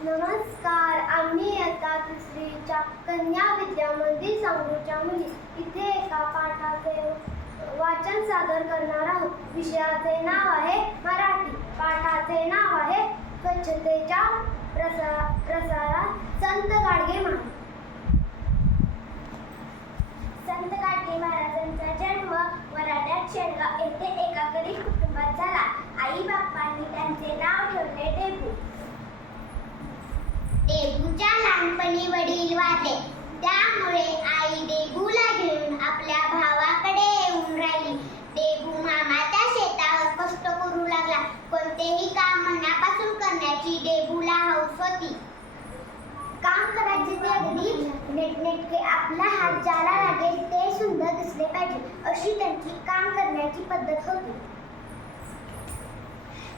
नमस्कार आम्ही आता तिसरीच्या कन्या विद्या मंदिर सांगूच्या मुली. इथे एका पाठाचे वाचन सादर करणार आहोत. विषयाचे नाव आहे मराठी. पाठाचे नाव आहे स्वच्छतेच्या प्रसा प्रसारात संत गाडगे महाराज. संत गाडगे महाराजांचा जन्म मराठ्यात शेणगाव येथे एका गरीब नीटनेटके आपला हात ज्याला लागेल ते सुंदर दिसले पाहिजे अशी त्यांची काम करण्याची पद्धत होती.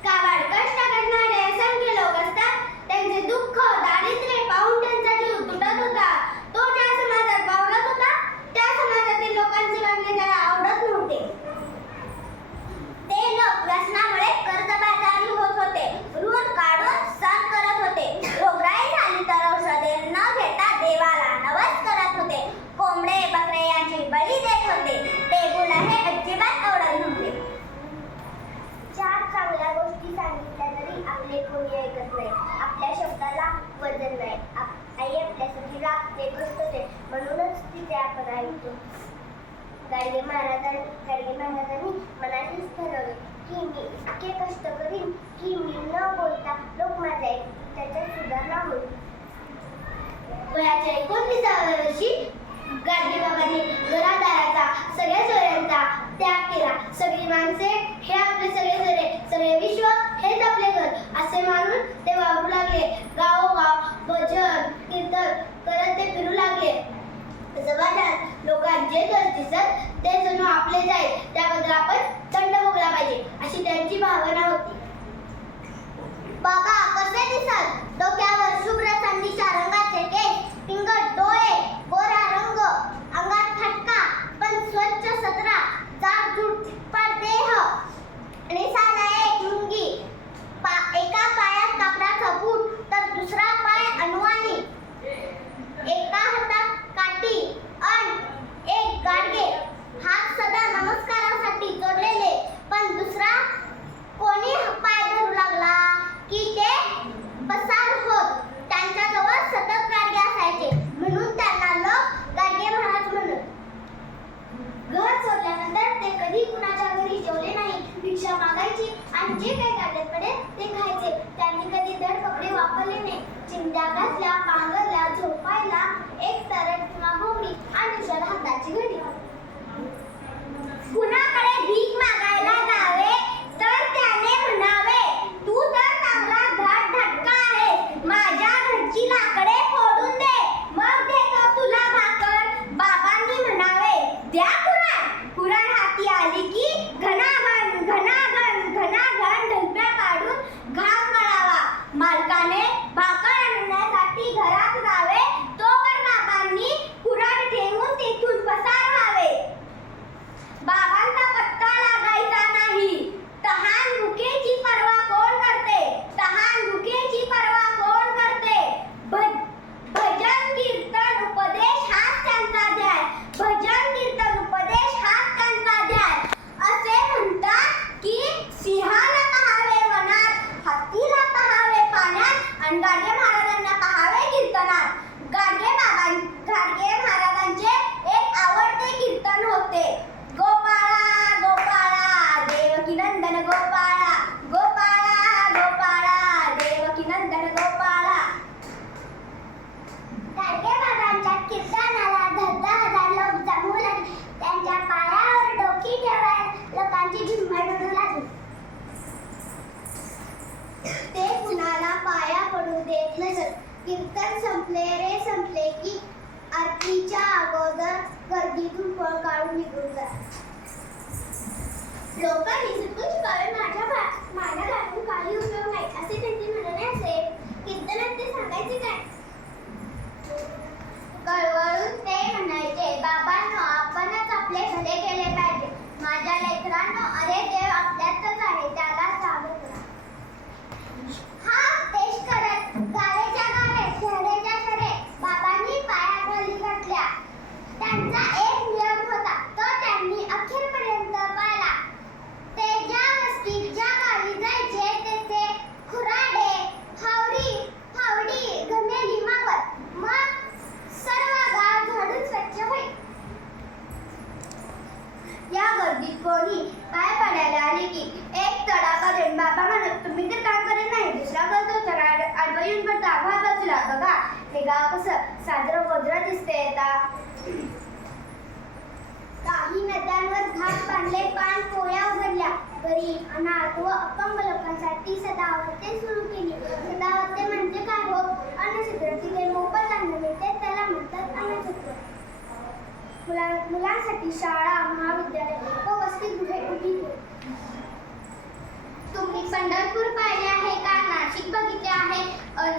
कावाडकष्ट करणारे असंख्य लोक असतात. त्यांचे दुःख दारिद्र्य पाहून गाडगे महाराजां गाडगे महाराजांनी मनाशीच ठरवले की मी इतके कष्ट करीन की मी न बोलता तिथून पळ काढून निघून जा लोकांनी माझ्या माझ्या घालून काही उपयोग नाही असे ते हे गाव कसं? साजरं वज्र दिसते आता. काही नद्यांवर घाट बांधले पान पोळ्या उघडल्या. गरीब अनाथ व अपंग लोकांसाठी सदावते सुरू केली. सदावते म्हणजे काय हो? अन्नछत्र. तिथे मोफत अन्न मिळते त्याला म्हणतात अन्नछत्र. मुला मुलांसाठी शाळा महाविद्यालय व वसतीगृहे उभी केली. तुम्ही पंढरपूर पाहिले आहे का? नाशिक बघितले आहे.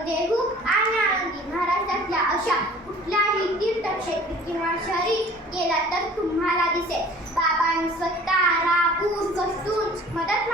देहू आणि आनंदी महाराष्ट्रातल्या अशा कुठल्याही तीर्थक्षेत्री किंवा शहरी गेला तर तुम्हाला दिसेल. बाबांनी स्वतः राबून वस्तून मदत